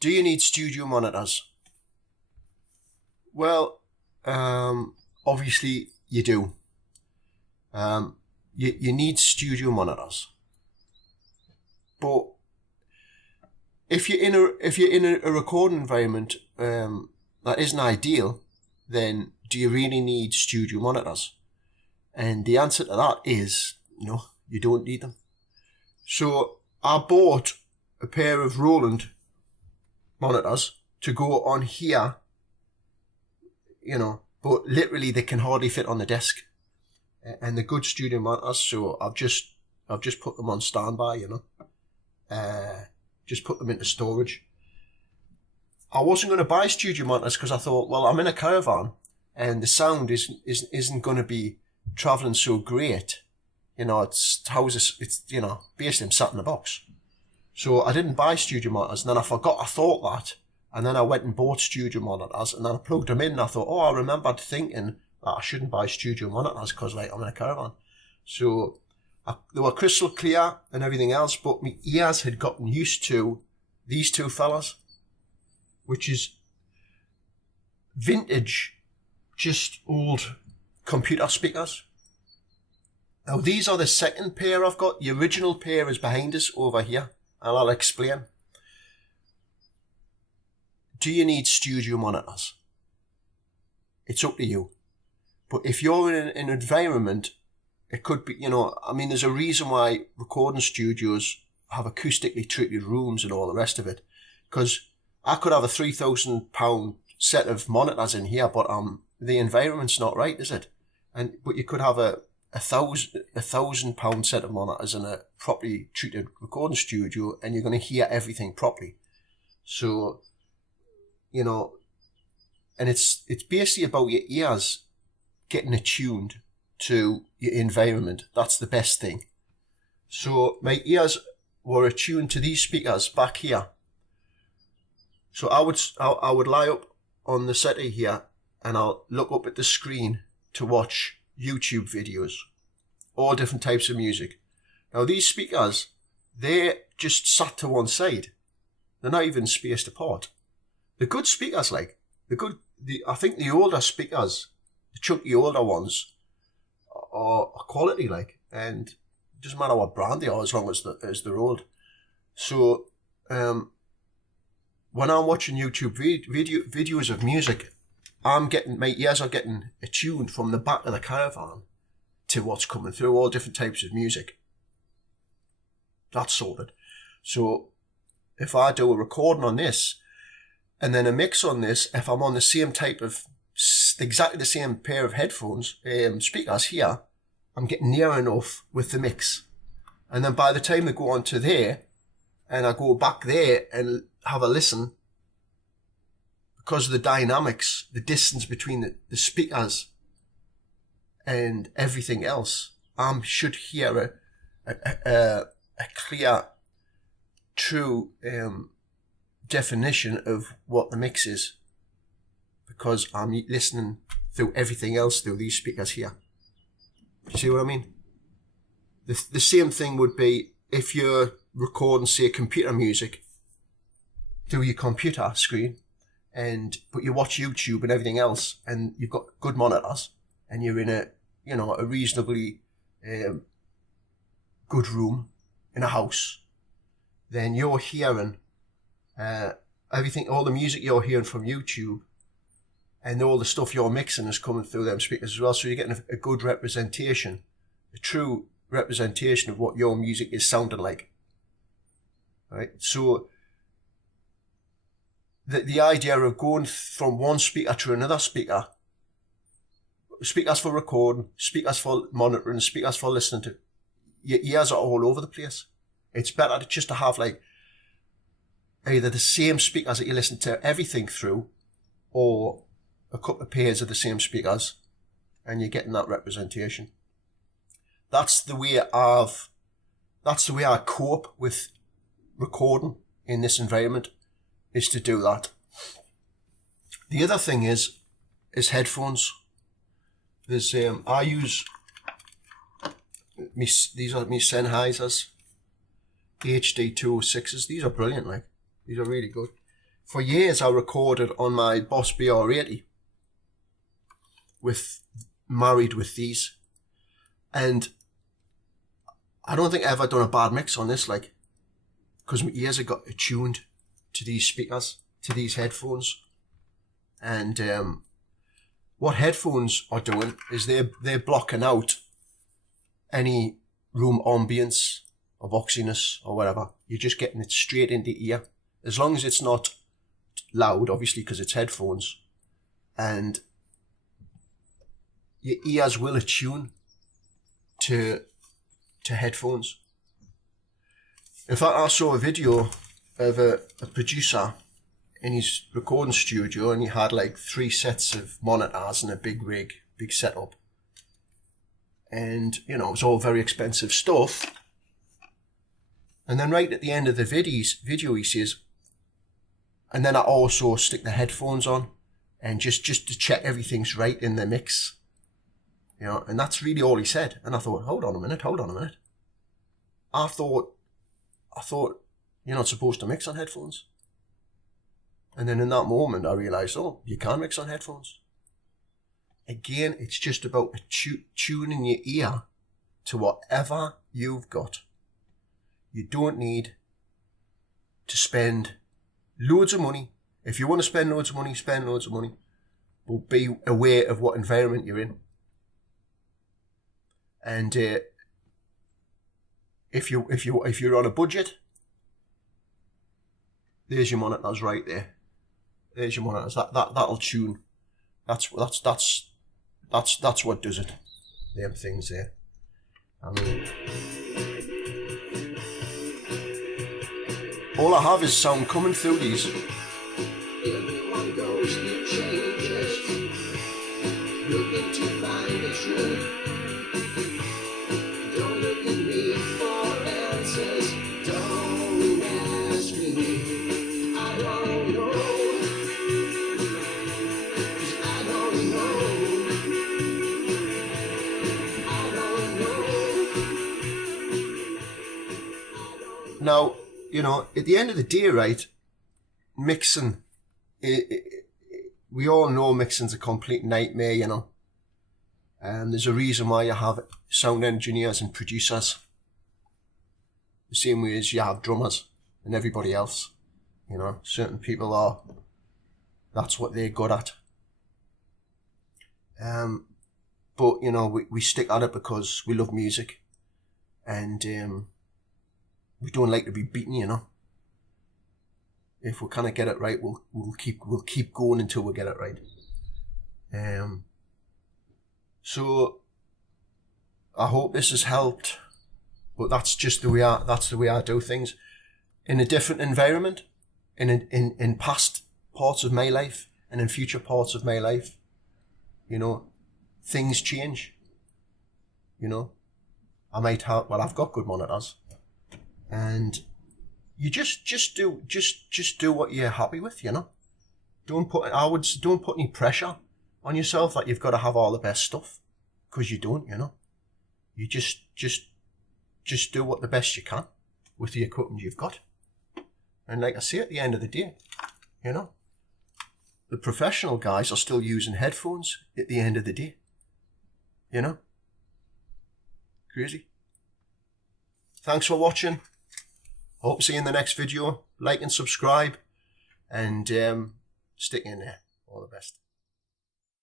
Do you need studio monitors? Well, obviously you do. You need studio monitors, but if you're in a recording environment that isn't ideal, then do you really need studio monitors? And the answer to that is no, you don't need them. So I bought a pair of Roland monitors to go on here, but literally they can hardly fit on the desk. And they're good studio monitors, so I've just put them on standby, just put them into storage. I wasn't going to buy studio monitors because I thought, well, I'm in a caravan and the sound isn't going to be travelling so great. It's basically I'm sat in a box. So I didn't buy studio monitors, and then I thought that, and then I went and bought studio monitors, and then I plugged them in, and I thought, I remembered thinking that I shouldn't buy studio monitors because, I'm in a caravan. So they were crystal clear and everything else, but my ears had gotten used to these two fellas, which is vintage, just old computer speakers. Now, these are the second pair I've got. The original pair is behind us over here, and I'll explain. Do you need studio monitors? It's up to you. But if you're in an environment, it could be, there's a reason why recording studios have acoustically treated rooms and all the rest of it. Because I could have a £3,000 set of monitors in here, but the environment's not right, is it? But you could have a £1,000 set of monitors in a properly treated recording studio, and you're going to hear everything properly. So, and it's basically about your ears getting attuned to your environment. That's the best thing. So my ears were attuned to these speakers back here. So I would lie up on the settee here, and I'll look up at the screen to watch YouTube videos, all different types of music. Now these speakers, they're just sat to one side. They're not even spaced apart. The good speakers, I think the older speakers, the chunky older ones, are quality, and it doesn't matter what brand they are as long as they're old. So when I'm watching YouTube videos of music, my ears are getting attuned from the back of the caravan to what's coming through, all different types of music. That's sorted. So if I do a recording on this and then a mix on this, if I'm on the same type of, exactly the same pair of headphones, speakers here, I'm getting near enough with the mix. And then by the time they go on to there, and I go back there and have a listen, because of the dynamics, the distance between the speakers and everything else, I should hear a clear, true definition of what the mix is, because I'm listening through everything else through these speakers here. You see what I mean? The same thing would be if you're recording, say, computer music through your computer screen, but you watch YouTube and everything else, and you've got good monitors, and you're in a reasonably good room in a house, then you're hearing everything, all the music you're hearing from YouTube, and all the stuff you're mixing is coming through them speakers as well. So you're getting a good representation, a true representation of what your music is sounding like. Right? So the idea of going from one speaker to another speaker, speakers for recording, speakers for monitoring, speakers for listening to, your ears are all over the place. It's better to have either the same speakers that you listen to everything through, or a couple of pairs of the same speakers, and you're getting that representation. That's the way I cope with recording in this environment, is to do that. The other thing is headphones. There's I use these are my Sennheisers HD 206s. These are brilliant, these are really good. For years I recorded on my Boss BR80 married with these, and I don't think I've ever done a bad mix on this, like, because my ears have got attuned to these speakers, to these headphones. And what headphones are doing is they're blocking out any room ambience or boxiness or whatever. You're just getting it straight into ear, as long as it's not loud, obviously, because it's headphones, and your ears will attune to headphones. In fact, I saw a video of a producer in his recording studio, and he had like 3 sets of monitors and a big rig, big setup. And, you know, it was all very expensive stuff. And then right at the end of the video, he says, and then I also stick the headphones on, and just to check everything's right in the mix. You know, and that's really all he said. And I thought, hold on a minute. I thought you're not supposed to mix on headphones. And then in that moment, I realised, oh, you can mix on headphones. Again, it's just about tuning your ear to whatever you've got. You don't need to spend loads of money. If you want to spend loads of money, spend loads of money. But be aware of what environment you're in. And if you're on a budget, there's your monitors right there. There's your monitors. That'll tune. That's what does it. Them things there. I mean, all I have is sound coming through these. Everyone goes through changes, looking to find the truth. Don't look at me for answers. Don't ask me. I don't know. 'Cause I don't know. Now, you know, at the end of the day, right, mixing, we all know mixing's a complete nightmare, you know. And there's a reason why you have sound engineers and producers. The same way as you have drummers and everybody else. You know, certain people that's what they're good at. But, you know, we stick at it because we love music. And we don't like to be beaten, you know. If we kind of get it right, we'll keep going until we get it right. So I hope this has helped, but that's just the way I do things. In a different environment, in past parts of my life and in future parts of my life, you know, things change. You know, I've got good monitors, and you just do what you're happy with, you know. Don't put any pressure on yourself that you've got to have all the best stuff, because you don't, you know. You just do what the best you can with the equipment you've got. And like I say, at the end of the day, you know, the professional guys are still using headphones at the end of the day. You know? Crazy. Thanks for watching. Hope to see you in the next video. Like and subscribe, and stick in there. All the best.